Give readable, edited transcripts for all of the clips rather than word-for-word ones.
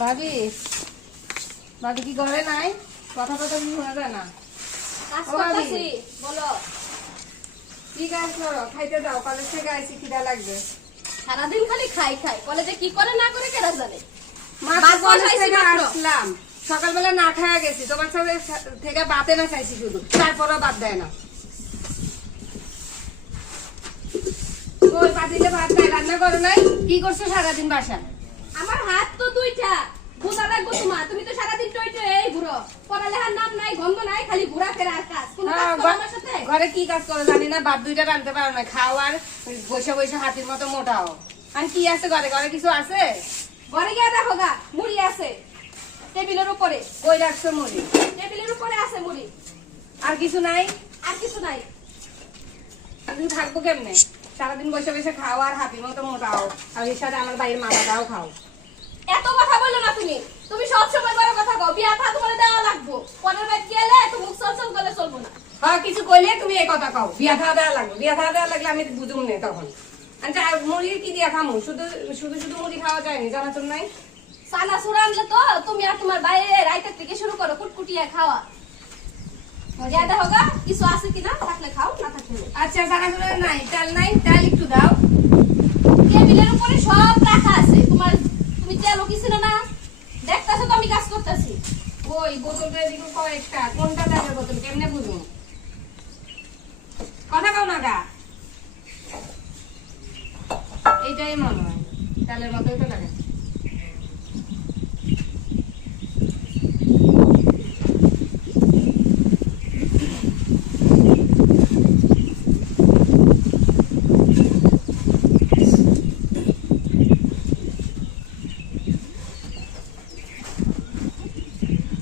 ভাবি ভাবি কি ঘরে নাই? কথা কথা কি শোনা যায় না? বলো কি কাজ করো? খাইতে দাও, কলেজ থেকে আইসি, খিদা লাগবে। সারাদিন খালি খাই খাই, কলেজে কি করে না করে কেনা জানে। কলেজ থেকে আসলাম, সকালবেলা না খাওয়া গেছি, তোমার সাথে থেকে বাতে না চাইছি শুধু, তারপরও বাদ দেয় না। ওই পাতিলে ভাত দেয়, রান্না করো নাই? কি করছো সারাদিন বাসা? আমার হাত তো দুইটা, বুঝা লাগবো তোমার। তুমি তো সারাদিন টই টই এই ঘুরো, পড়ালেখার নাম নাই, গন্ধ নাই, খালি ঘোরা ফেরা আর কাজ। কোনো কাজ করো আমার সাথে? ঘরে কি কাজ করো জানি না, ভাত দুইটা রাঁধতে পারো না, খাও আর বসে বসে হাতির মতো মোটাও। আর কি আছে ঘরে? ঘরে কিছু আছে? ঘরে গিয়ে দেখো গা, মুড়ি আছে টেবিলের উপরে। কই রাখছো মুড়ি? টেবিলের উপরে আছে মুড়ি। আর কিছু নাই? আর কিছু নাই। আমি থাকবো কেমনে? সারাদিন বসে বসে খাও আর হাতির মতো মোটাও, আর এর সাথে আমার বাইরের মাথাটাও খাও। এত কথা বললো না তুমি। তুমি সব সময় বড় কথা কও, বিয়া থা তোমার দেওয়া লাগবো। পরের বার গেলে তো মুখ চলচল করে চলবো না। হ্যাঁ, কিছু কইলে তুমি এই কথা কও, বিয়া খাওয়া দেওয়া লাগবে। বিয়া খাওয়া দেওয়া লাগলে আমি বুঝুম না তখন। আচ্ছা, মুড়ি কি দিয়া খামু? শুধু শুধু শুধু মুড়ি খাওয়া যায়নি, জানা তো নাই। সানা সুরা আনলে তো তুমি আর তোমার বাইরে রাইতের থেকে শুরু করো কুটকুটিয়া খাওয়া। যা দেখো গা, কিছু আছে কিনা, থাকলে খাও, না থাকলে না। আচ্ছা, জানা শুনে নাই, চাল নাই, চাল একটু দাও। টেবিলের উপরে সব রাখা আছে। তুমি তেলও কিছু না, দেখতেছো তো আমি কাজ করতেছি। ওই বোতলটা এদিকে কয়েকটা, কোনটা তেলের বোতল, কেমনে বুঝুম? কথা কও না গা। এইটাই মনে হয় তেলের মতোই তো লাগে।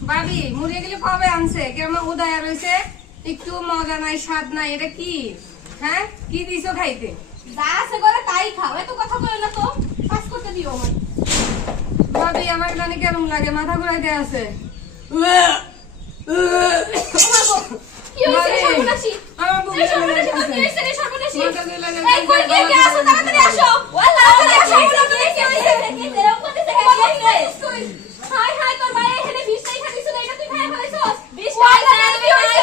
ভাবি, মুড়ি গুলি কবে আনছে? কেমন উদয় রয়েছে, একটু মজা নাই, স্বাদ নাই। এটা কি? হ্যাঁ, কি দিছো খাইতে? যা আছে করে তাই খাও, এত কথা বলে না তো। কাজ করতে দিও আমার। ভাবি, আমার জানি কেমন লাগে, মাথা ঘুরাইতে আছে। কি হইছে সর্বনাশী? আমার বুকে এই সর্বনাশী তো কি হইছে রে সর্বনাশী? এই কই কে আসো, তাড়াতাড়ি আসো। ওয়াল্লাহ তাড়াতাড়ি আসো, কি হইছে? কি এরকম করতেছে? কি হইছে? হাই হাই, তোর ভাই এখানে বিষ খাই খাইছো না, এটা তুই খাই ফেলাইছস? বিষ খাইছো, কি হইছে?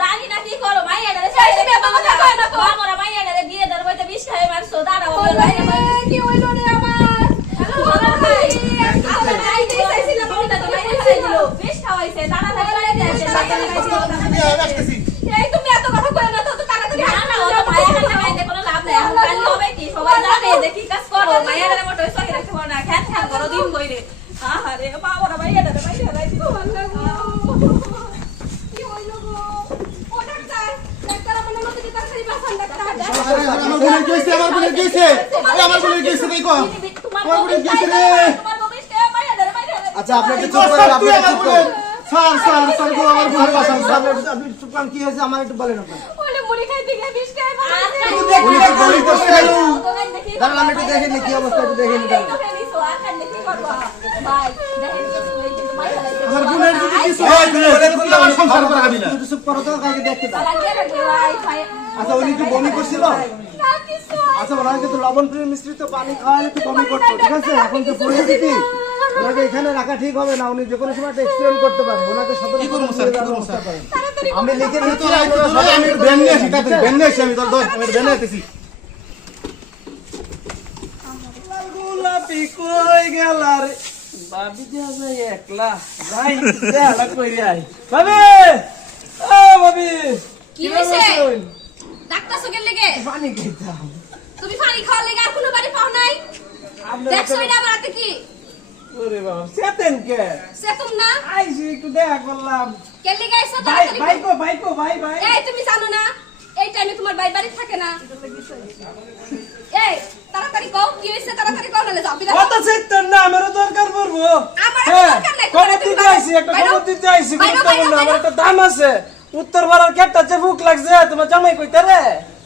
জানি না কি করো, মাইয়াডারে চাই তুমি এত কথা কয় না তো। আমরা মাইয়াডারে বিয়ে দেব, বইতে বিষ খাই মারছো, দাঁড়াও ভাই। কি হইলো রে আমার? হ্যালো ভাই, আমরা নাই দিই চাইছিলাম, আমি তো মাইয়া খাই দিলো, বিষ খাওয়াইছে, দাঁড়া ধরে লাই দিয়েছে। এই তুমি এত কথা কয় না তো, তাড়াতাড়ি না না, ও মাইয়া খাই না, কোনো লাভ নাই। এখন কাল হবে কি সবাই জানে যে কি কাজ করো, মাইয়াডারে মোটে সহি রাখতে পারো না, খেত খেত করো দিন কইরে। আরে বাবা, মাইয়াডারে মাইয়া রাই দিও, আল্লাহ গো। কি হইলো গো? ও ডাক্তার, ডাক্তার আপনার মতো কি তাড়াতাড়ি বাঁচান ডাক্তার। আমার বোনের গেছে, আমার বোনের গেছে, আমার বোনের গেছে, তাই কো আমার বোনের গেছে রে। তোমার ববিস কে মাইয়াডারে মাইয়া। আচ্ছা, আপনাকে চুপ করেন, আপনি চুপ করেন। স্যার স্যার স্যার গো, আমার বোনের কথা স্যার, আপনি চুপ করেন। কি হয়েছে আমার একটু বলেন আপনি। ওলে মুড়ি খাইতে গিয়ে বিষ খাই ফেলাইছে। উনি তো বলি তো ছিল। দোকান দেখি দাঁড়ান, আমি একটু দেখে নি কি অবস্থা, একটু দেখে নি। আমার বোনের যদি কিছু হয় তাহলে আমার সংসার করা যাবে না। চুপ করো তো, কাকে দেখতে দাও। আচ্ছা, উনি কি বমি করছিল? আচ্ছা, ওনাকে তো লবণ মিশ্রিত পানি খাওয়ালে একটু বমি করতো, ঠিক আছে? এখন তো পরিস্থিতি ওনাকে এখানে রাখা ঠিক হবে না, উনি যে কোনো সময় একটা এক্সিডেন্ট করতে পারেন। ওনাকে সতর্ক করেন। আমি লিখে দিচ্ছি, আমি ভ্যান নিয়ে আসি, তাড়াতাড়ি ভ্যান নিয়ে আসি, আমি ভ্যান আসতেছি। গোলাপি কই গেল রে বাবি, যাবে একলা যাই দেলা কই রে আই। ভাবি, ও ভাবি, কি হইছে? ডাক্তার সকেল লাগে পানি খাইতাম। তুমি পানি খাওয়ার লাগি আর কোনো বাড়ি পাও নাই? দেখছো এটা আমার হাতে কি? ওরে বাবা, সেতেন কে? সে তুমি না আইছি একটু দেখা করলাম। কে লাগি আইছো ভাই তাড়াতাড়ি? ভাই কো ভাই। এই তুমি জানো না এই টাইমে তোমার ভাই বাড়ি থাকে না? এই তাড়াতাড়ি কও কি হইছে, তাড়াতাড়ি কও, নালে যাও বিদায়। কত সেতেন না, আমারও দরকার পড়বো। আমার দরকার নাই, খবর দিতে আইছি, একটা খবর দিতে আইছি, গুরুত্বপূর্ণ। আমার একটা দাম আছে, উত্তর পাড়ার কেটটা যে ভুক লাগছে, তোমার জামাই কইতে রে,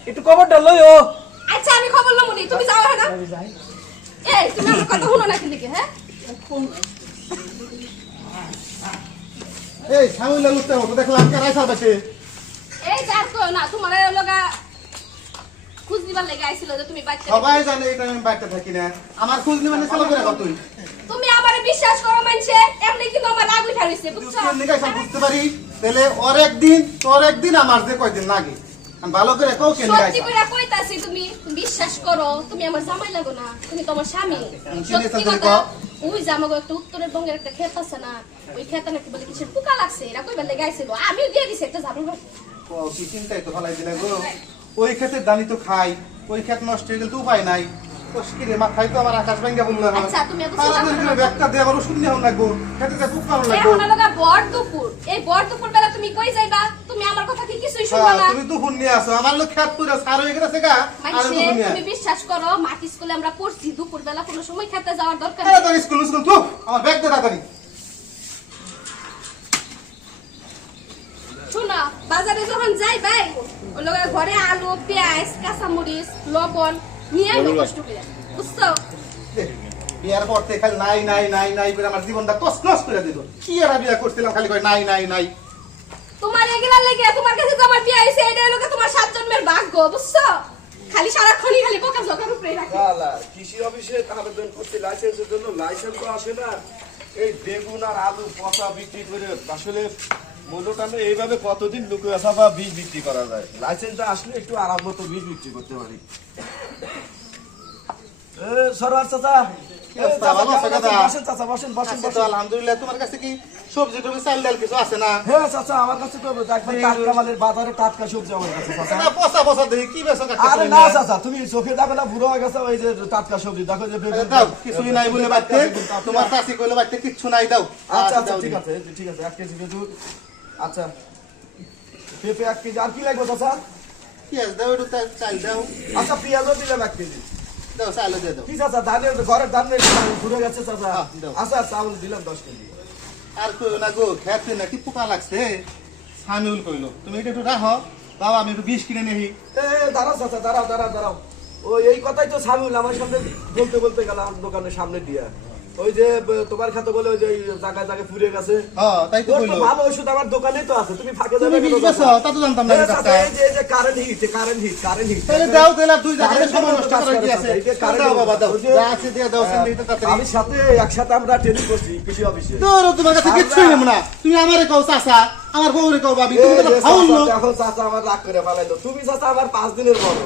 একটু খবরটা লইও। আচ্ছা আমি খবর লমুনি, তুমি যাও হ্যাঁ না? এই তুমি আমার কথা শুনো না কি লিখে? হ্যাঁ এই সামুলা লুতে হতো, দেখলাম কে রাইসা বাসে। এই যার কো না তোমার লগা খোঁজ নিবার লেগে আইছিল যে তুমি বাচ্চা সবাই জানে এটা আমি বাড়িতে থাকি না আমার খোঁজ নিবে না চালু করে কত তুই তুমি আমারে বিশ্বাস করো মানছে এমনি কিন্তু আমার রাগ উঠা রইছে বুঝছো বুঝতে পারি তাহলে ওর একদিন তোর একদিন আমার যে কয়দিন লাগে আমি ভালো করে কও কেন সত্যি কইরা কইতাছি তুমি বিশ্বাস করো তুমি আমার জামাই লাগো না তুমি তোমার স্বামী সত্যি কথা ওই জামাগো একটা উত্তরের বঙ্গের একটা ক্ষেত আছে না ওই ক্ষেতে নাকি বলে কিছু পোকা লাগছে এরা কইবার লেগে আইছিল আমিও দিয়ে দিছি একটা ঝাড়ু কি চিন্তাই তো ভালাই দিলে গো ওই ক্ষেতের দানি তো খাই ওই ক্ষেত নষ্ট হয়ে গেলে তো উপায় নাই কিরে মাথায় তো আমার আকাশ ভাঙ্গা বললো আচ্ছা তুমি এত ব্যাগটা দিয়ে আবার ওষুধ নিয়ে লাগবো খেতে যে খুব ভালো লাগবো এখন লাগা বড় দুপুর এই বড় দুপুর বেলা তুমি কই যাইবা তুমি আমার কথা কি কিছুই শুনবা না তুমি তো ফোন নিয়ে আসো আমার লোক খেত পুরো সার হয়ে গেছে গা আর তুমি বিশ্বাস করো মাটি স্কুলে আমরা পড়ছি দুপুর বেলা কোনো সময় খেতে যাওয়ার দরকার নেই তোর স্কুল তো আমার ব্যাগ দে তাড়াতাড়ি শোনো বাজারে যখন যাই ভাই ওই লগা ঘরে আলু পেঁয়াজ কাঁচামরিচ লবণ নিয়ে আইবো কষ্ট করে বুঝছো বিয়ার পর থেকে খালি নাই নাই নাই নাই করে আমার জীবনটা তছনছ করে দিল কি আর বিয়া করছিলাম খালি কই নাই নাই নাই তোমার এগুলা লেগে তোমার কাছে যে আমার বিয়ে হইছে এটা হলো তোমার 7 জন্মের ভাগ্য বুঝছো খালি সারাক্ষণই খালি বোকা জগার উপরে রাখি শালা কৃষি অফিসে আবেদন করতে লাইসেন্সের জন্য লাইসেন্স তো আসে না এই বেগুন আর আলু পচা বিক্রি করে আসলে মূল্যটা এইভাবে কতদিন লুকে আসা বা বীজ বিক্রি করা যায় লাইসেন্সটা আসলে একটু আরাম মতো বীজ বিক্রি করতে পারি সরোয়ার চাচা আলহামদুলিল্লাহ তোমার কাছে কি সবজি টবজি চাল ডাল কিছু আছে না হ্যাঁ চাচা আমার কাছে তো একবার টাটকা মালের বাজারে টাটকা সবজি আমার কাছে চাচা পচা পচা দেখি কি বেচো আরে না চাচা তুমি চোখে দেখো না বুড়ো হয়ে গেছে ওই যে টাটকা সবজি দেখো যে বেগুন দাও কিছুই নাই বলে বাড়তে তোমার চাষি কইলে বাড়তে কিচ্ছু নাই দাও আচ্ছা আচ্ছা ঠিক আছে 1 কেজি বেগুন আচ্ছা পেঁপে 1 কেজি আর কি লাগবে চাচা পেঁয়াজ দাও একটু চাল দাও আচ্ছা পেঁয়াজও দিলাম 1 কেজি দাও চাল দিয়ে দাও কি চাচা ধানের ঘরের ধানের ঘুরে গেছে চাচা দাও। আচ্ছা চাউল দিলাম 10 কেজি আর কইও না গো খেতে নাকি পোকা লাগছে সামিউল কইলো তুমি এটা একটু রাখো বাবা আমি একটু বিষ কিনে নেহি এ দাঁড়াও চাচা দাঁড়াও ও এই কথাই তো সামিউল আমার সামনে বলতে গেলাম দোকানের সামনে দিয়া ওই যে তোমার খাতে বলে ওই যে জায়গায় ফুরে গেছে হ্যাঁ তাই তো ওর তো কইলো ভালো ওষুধ আমার দোকানেই তো আছে তুমি ফাঁকে তুমি যাবে বিষ বেচো তা তো জানতাম না এই এটা চাচা, এই যে কারেন্ট হিট তাহলে দাও তাহলে দুই জায়গায় সময় নষ্ট করে কি আছে দাও বাবা দাও যা আছে দিয়ে দাও সেন দিতে তাড়াতাড়ি আমি সাথে একসাথে আমরা ট্রেনিং করছি কৃষি অফিসে তোর তোমার কাছে কিচ্ছুই নেব না তুমি আমারে কও চাচা আমার বউরে কও ভাবি তুমি তো ফাউল লোক দেখো চাচা আমার রাগ করে ফেলাইলো তুমি চাচা আমার 5 দিনের বড়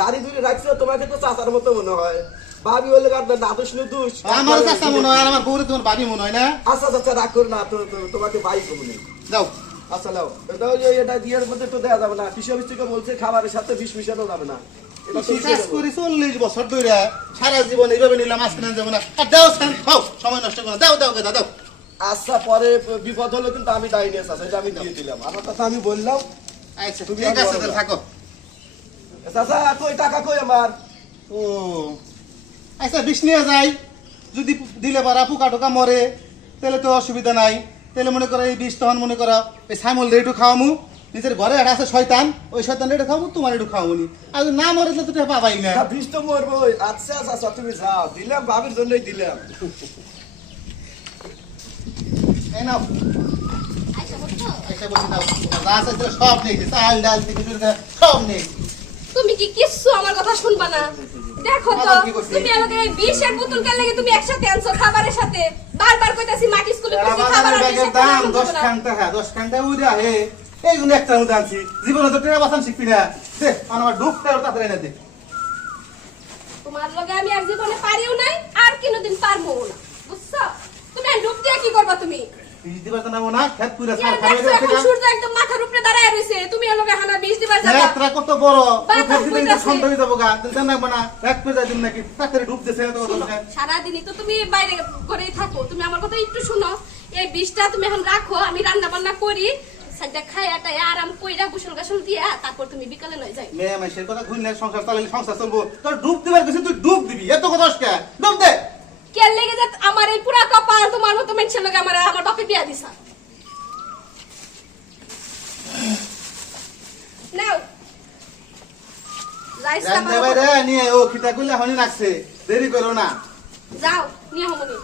দাড়ি ধরে রাখছো তোমাকে তো চাচার মতো মনে হয় ভাবি হলে আপনার নাদোষ নুদোষ আমার চাচা মনে হয় আর আমার বউরে তোমার ভাবি মনে হয় না আচ্ছা চাচা রাগ করো না তোমাকে ভাই কমনি দাও আচ্ছা লাও দাও যে এটা দিয়ার মধ্যে তো দেয়া যাবে না কৃষি অফিস থেকে বলছে খাবারের সাথে বিষ মিশানো যাবে না এটা তো কাজ করি 40 বছর ধরে সারা জীবন এইভাবে নিলাম আজকে না যাব না আর দাও সেন খাও সময় নষ্ট করো দাও দাও দাও দাও আচ্ছা পরে বিপদ হলো কিন্তু আমি দায়ী নিয়ে চাচা এটা আমি দিয়ে দিলাম আমার কথা আমি বললাম আচ্ছা ঠিক আছে তাহলে থাকো চাচা কই টাকা কই আমার ও আচ্ছা বিষ নিয়ে যাই যদি দিলে পারা পোকা টোকা মরে তাহলে তো অসুবিধা নাই তাহলে মনে করো এই বিষ তখন মনে করো এই সাইমল রেটু খাওয়ামু নিজের ঘরে একটা আছে শয়তান ওই শয়তান রেটু খাওয়াবো তোমার একটু খাওয়ামুনি আর যদি না মরে তো তুই পাবাই না বিষ তো মরবো আচ্ছা চাচা তুমি যাও দিলাম ভাবির জন্যই দিলাম এই নাও আচ্ছা বুঝছো আচ্ছা বলি নাও যা আছে সেটা সব নেই চাল ডাল থেকে শুরু করে সব নেই তুমি কি কিচ্ছু আমার কথা শুনবা না দেখো তো আবার কি করছিস? তুমি আমাকে এই বিষের বোতল কেন লাগে তুমি একসাথে আনছো খাবারের সাথে বারবার কইতাছি মাটি স্কুলে কইছি খাবার আমার আর ব্যাগের দাম 10 খান্তা হ্যাঁ 10 খান্তা উড়া হে এই জন্য একটা মধ্যে আনছি জীবনে তো টেরা বাসান শিখবি না দে আমার ডুবটা ওর তাড়াতাড়ি এনে দে তোমার লগে আমি আর জীবনে পারিও নাই আর কোনোদিন পারবো না বুঝছো তুমি আর ডুব দিয়ে কি করবা তুমি বিষ দিবার তো নামো না খেত পুরা কি আর সার দেখছো এখন খাবে সূর্য একদম মাথার উপরে দাঁড়ায় রইছে তুমি এর লগে হানা বিষ দিবার যাবা নেত্রা কত বড় বাতাস প্রতিদিন তো বইতাছে। ঠান্ডা হয়ে যাবো গা দিন না না এক পেজা দিন নাকি তাড়াতাড়ি ডুব দিছে তো সারাদিনই তো তুমি বাইরে করেই থাকো তুমি আমার কথা একটু শুনো এই বিষটা তুমি এখন রাখো আমি রান্না বান্না করি সাইডটা খাইয়াটা আরাম কইরা গোসল গাসল দিয়া তারপর তুমি বিকালে নয় যাই মেয়ে মাসের কথা ঘুরলে সংসার চালালে সংসার চলবো তোর ডুব দিবার গেছে তুই ডুব দিবি এত কথা আজকে ডুব দে কে লেগে যা আমার এই পুরা কপাল তোমার মতো মানুষের লগে আমার বাপে বিয়া দিছা নাও রাইস জান দে ভাই রে নিয়ে ও খিতা কইলা হনি রাখছে দেরি করো না যাও নিয়ে হমনি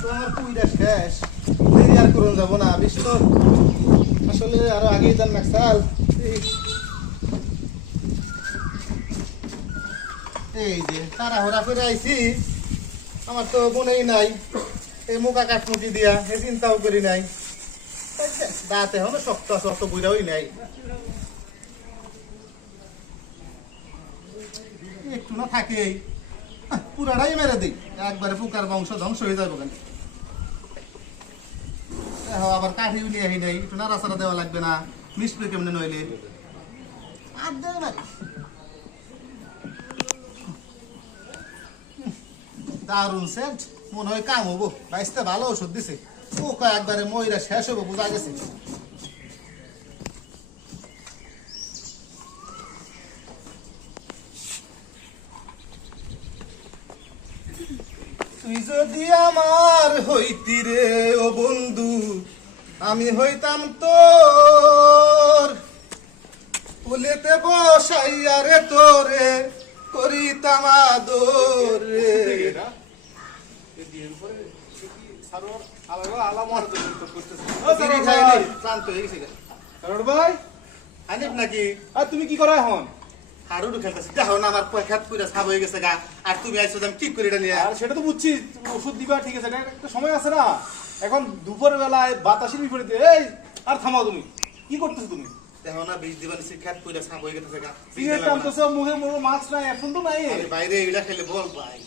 তোমার কুইরা শেষ দেরি আর করুন যাব না, বিশ তো আসলে আরো আগেই যান না সাল। এই যে তাড়াহুড়া করে আইছি, আমার তো মনেই নাই এই মুখা কাঠমুখি দিয়া এই চিন্তাও করি নাই, দাঁতে হলো শক্ত আছে, অত বুড়াই নাই, একটু না থাকেই পুরাটাই মেরে দিই, একবারে পুকার বংশ ধ্বংস হয়ে যাবে কেন। আবার কাঠিও নিয়ে আহি নাই, একটু নাড়াচাড়া দেওয়া লাগবে না, মিশবে কেমনে নইলে আর দেয় না। দারুন সেন্ট, মনে হয় কাম হবো, বাইশটা ভালো ওষুধ দিছে, পোকা একবারে ময়রা শেষ হবো বোঝা গেছে। তুই যদি আমার হইতি রে ও বন্ধু, আমি হইতাম তোর ফুলেতে বসাইয়া রে তোরে করিতাম আদর রে। তুমি কি করো এখন? হারুডু খেলতেছি, দেখো না আমার খেত পুরা সাব হয়ে গেছে গা, আর তুমি আইছো আমি ঠিক করে এটা নিয়ে। আর সেটা তো বুঝছি, ওষুধ দিবা ঠিক আছে, একটা সময় আছে না, এখন দুপুরের বেলায় বাতাসের বিপরীতে। এই আর থামাও, তুমি কি করতেছো? তুমি দেখো না বীজ দিবা নিছি, খেত পুরা সাব হয়ে গেছে গা, সিগারেট টানতেছো, মুখে মুখে মাস্ক নাই, এখন তো নাই। আরে বাইরে এটা খেলে বল ভাই,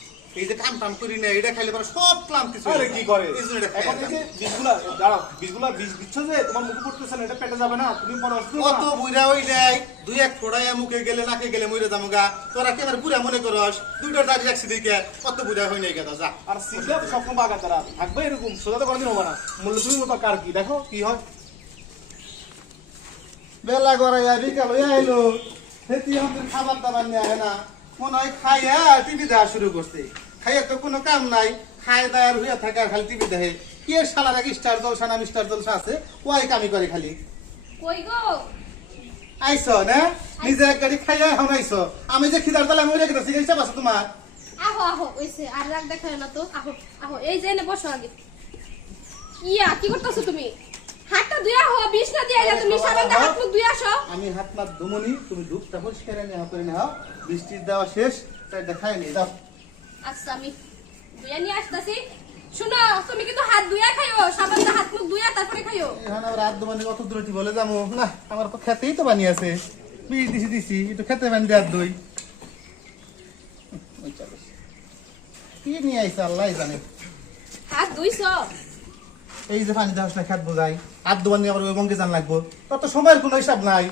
এই যে কাম টাম করি না, এটা খাইলে পরে সব ক্লান্তি চলে আরে যায়। কি করে এই জন্য এটা খাই এখন, এই যে বীজগুলা দাঁড়াও, বীজগুলা বীজ দিচ্ছ যে তোমার মুখে পড়তেছে না, এটা পেটে যাবে না, তুমি পরে অসুস্থ কত বুড়া হইলে দুই এক ফোড়াইয়া মুখে গেলে নাকে গেলে মরে যাবো গা, তোরা কেমন বুড়া মনে করস, দুইটা দাঁড়ি রাখছি দিকে কত বুড়া হই নাই গেল যা। আর সিগারেট সক্ষম বাগা তারা থাকবে এরকম, সোজা তো কোনদিন হবে না। মূল্য তুমি ব্যাপার কার কি, দেখো কি হয়। বেলা গড়াইয়া বিকাল হইয়া আইলো, সেটি আমাদের খাবার দাবার নিয়ে আয় না, মনে হয় খাইয়া টিভি দেওয়া শুরু করছে, খাইয়া তো কোনো কাম নাই, খাই দায়ের হইয়া থাকে আর খালি টিভি দেখে। কি শালার এক স্টার জলসা না মিস্টার জলসা আছে, ওই কামি করে খালি। কই গো? আইসো না নিজে এক গাড়ি খাইয়া এখন আইসো, আমি যে খিদার তালে মরে গেছি, হিসাব আছে তোমার? আহো আহো, ওইসে আর রাগ দেখায় না তো, আহো আহো, এই যে এনে বসো আগে। ইয়া কি করতেছো তুমি? হাতটা ধুয়ে আহো, বিষ না দিয়ে তুমি সাবান দিয়ে হাত মুখ ধুয়ে আসো। আমি হাত মাত ধুমনি, তুমি ধূপটা পরিষ্কার নেওয়া করে নাও, বৃষ্টির দেওয়া শেষ, তাই দেখাই নি দাও। আচ্ছা আমি ধুয়ে নিয়ে আসতেছি। শুনো, তুমি কিন্তু হাত ধুয়ে খাইও, সাবান দিয়ে হাত মুখ ধুয়ে তারপরে খাইও। এখন আবার হাত ধুমানি কত দূরটি বলে যাবো না, আমার তো খেতেই তো বানিয়ে আছে, বীজ দিছি দিছি, একটু খেতে বানি হাত দই। কি নিয়ে আইসা আল্লাহ জানে। হাত ধুইছো? এই যে পানি দেওয়া খেত বোঝাই, হাত ধোয়ানি আবার ওই মঙ্গে জান লাগবো, তত সময়ের কোনো হিসাব নাই।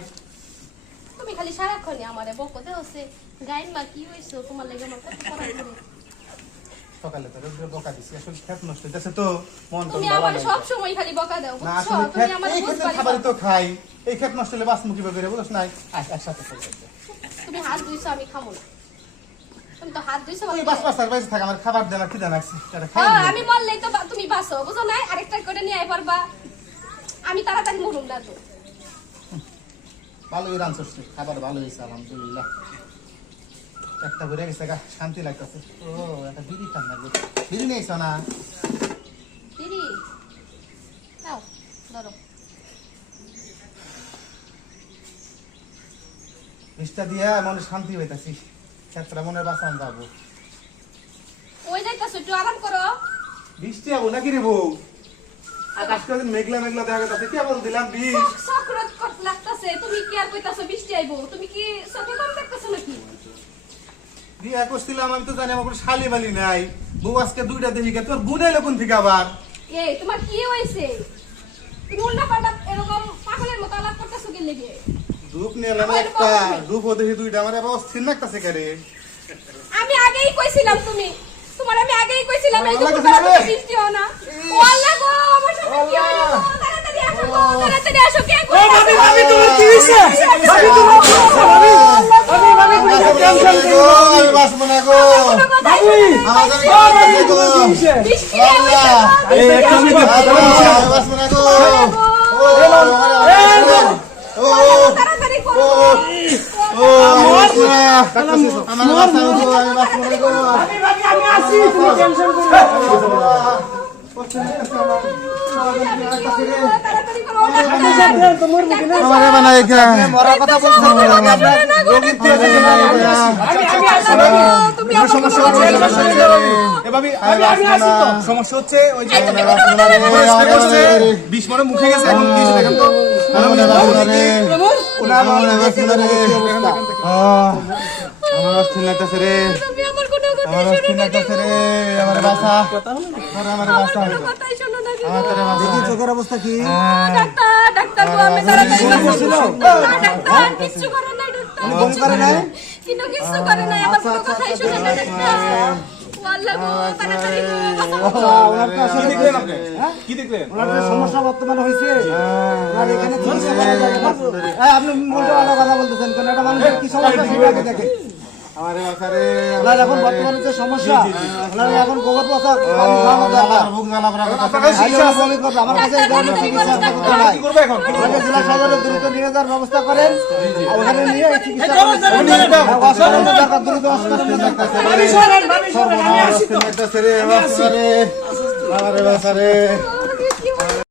তুমি খালি সারাক্ষণ আমারে বকতে হচ্ছে, গাইন মা কি হইছো, তোমার লাগে আমার কত পড়া করে। সকালে তো রোদ্রে বকা দিছি, আসলে খেত নষ্ট হইতেছে তো, মন তো তুমি ভালো আমার নাই। সব সময় খালি বকা দাও, না বুঝছো? আসলে তুমি খেত, আমার এই বুঝ ক্ষেতের পারি খাবারই না। তো খাই, এই খেত নষ্ট হলে বাসমুখী বের বুঝছ নাই, একসাথে খাই। তুমি হাত ধুইছো, আমি খামো না। তুমি তো হাত ধুইছো ওই বলে। বাস বাস আর বাইসে থাক, আমার খাবার দেনা খিদা লাগছে, এটা খাই হ্যাঁ, নি। আমি বললেই তো তুমি বাসো, বুঝো না? আরেকটা করে নিয়ে আই পারবা, আমি তাড়াতাড়ি মরুম না তো। ভালোই রান করছে, খাবার ভালো হয়েছে আলহামদুলিল্লাহ। একটা ঘুরে গেছে গা, শান্তি লাগতেছে। ও একটা বিড়ি খান লাগবে, বিড়ি নিয়েছ না? দিদি নাও, ধরো। বিষটা দিয়া মনে শান্তি হইতাছি, ক্ষেত্রে মনে বাঁচান যাবো। ওই যাইতাছো, একটু আরাম করো। বৃষ্টি যাবো নাকি রে বউ? আকাশটা মেঘলা মেঘলা দেখা যাচ্ছে, কেবল দিলাম বিষ। চক্রত কত লাগতাছে, তুমি কি আর কইতাছো বৃষ্টি আইবো? তুমি কি চোখে কম দেখতাছো নাকি? বিয়া করছিলাম, আমি তো জানি আমার কোনো শালি বালি নাই, বউ আজকে দুইটা দেখি গে, তোর বোন এলো কোন থেকে আবার? এই তোমার কি হইছে? তুমি উল্টা পাল্টা এরকম পাগলের মতো আলাপ করতেছো কি লেগে? ধূপ নিয়ে এলাম একটা, ধূপও দেখি দুইটা, আমার আবার অস্থির লাগতেছে কেরে। আমি আগেই কইছিলাম, তোমার আমি আগেই কইছিলাম এই আল্লাহ দুপুরবেলা কাছে তুমি বৃষ্টি হও না। ও আল্লাহ গো, আমার সাথে কি হলো গো? তাড়াতাড়ি আসো গো, তাড়াতাড়ি আসো। কে গো? ভাবি তোমার কি হইছে? ভাবি তোমার কি হইছে? ভাবি তুমি টেনশন করো না। আমি বাঁচবো না গো, ভাবি আমাদের কি হইছে গো? বৃষ্টি হইছে গো। এই একটা আমি আমি বাঁচবো না গো। ও তাড়াতাড়ি করো। আমি বাঁচবো না, আমার বাঁচাও গো, আমি বাঁচবো না গো। ভাবি আমি আসি, তুমি টেনশন করো না। অবস্থা লাগতেছে আমার। তাড়াতাড়ি করো আমারে বানাই খা মরার কথা বলছেন আগে আমরা রোগীর থেকে সমস্যা হচ্ছে এ ভাবি সমস্যা হচ্ছে ওই যে বিষ মনে মুখে গেছে এখন কি হয়েছে দেখেন তো আমার অস্থির লাগতেছে রে তুমি আমার কোনো কথা আমার অস্থির লাগতেছে রে আমার বাসা আমার বাসা কথাই শোনো না আমার তোরে বাসা দেখি চোখের অবস্থা কি ডাক্তার ডাক্তার গো আমি তাড়াতাড়ি করছি ডাক্তার কিছু করে নাই ডাক্তার বমি করে নাই কিন্তু কিছু করে নাই আমার কোনো কথাই শোনে না ডাক্তার আল্লাহ গো তাড়াতাড়ি গো ওনার তো আসলে কি দেখলেন আপনি কি দেখলেন ওনার যে সমস্যা বর্তমানে হয়েছে আর এখানে চিকিৎসা করা যাবে না আপনি উল্টো পাল্টা কথা বলতেছেন কেন একটা মানুষের কি সমস্যা সেটা আগে দেখেন আমারে বাসা রে ওনার এখন বর্তমানে যে সমস্যা ওনার এখন গোবর পচা পানি খাওয়ানো দরকার বুক জ্বালা পড়া কথা আপনার কাছে চিকিৎসা আছে? বমি করবে আমার কাছে এই ধরনের চিকিৎসার ব্যবস্থা নাই কি করবে এখন ওনাকে জেলা সদরে দ্রুত নিয়ে যাওয়ার ব্যবস্থা করেন ওখানে নিয়ে এই চিকিৎসা অসুবিধা দরকার দ্রুত হাসপাতালে লাগতেছে রে বাসা রে আমারে বাসা রে